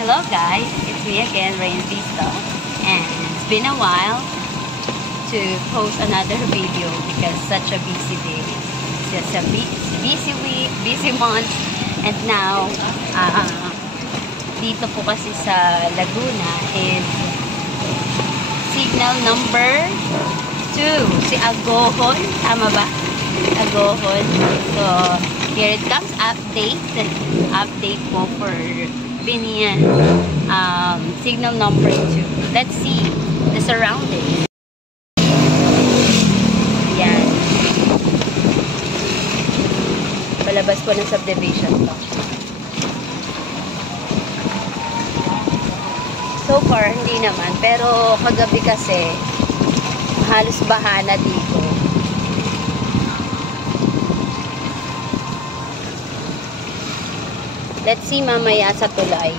Hello guys, it's me again, Rain Vista, and it's been a while to post another video because such a busy day. It's just a busy week, busy month, and now dito po kasi sa Laguna is signal number 2, si Agohon, tama ba? Agohon. So here it comes, update po for Binian, signal number 2. Let's see the surroundings. Yan. Palabas po ng subdivision to. So far, hindi naman. Pero kagabi kasi, halos bahana dito. Let's see mamaya sa tulay.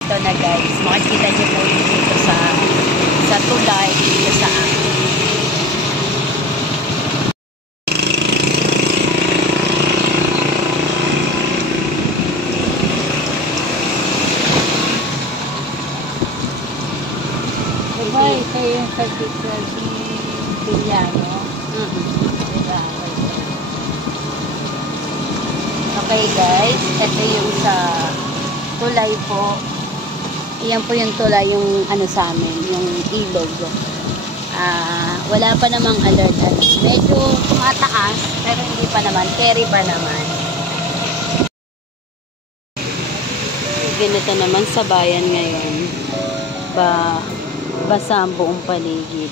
Ito na guys, makikita niyo po dito sa tulay dito sa akin. Diba, ito yung particular si Villano. Diba? Okay guys, ito yung sa tulay po. Iyan po yung tulay, yung ano sa amin, yung ilog. Wala pa namang alert. Medyo tumataas, pero hindi pa naman, carry pa naman. Ganito naman sa bayan ngayon. Basa ang buong paligid.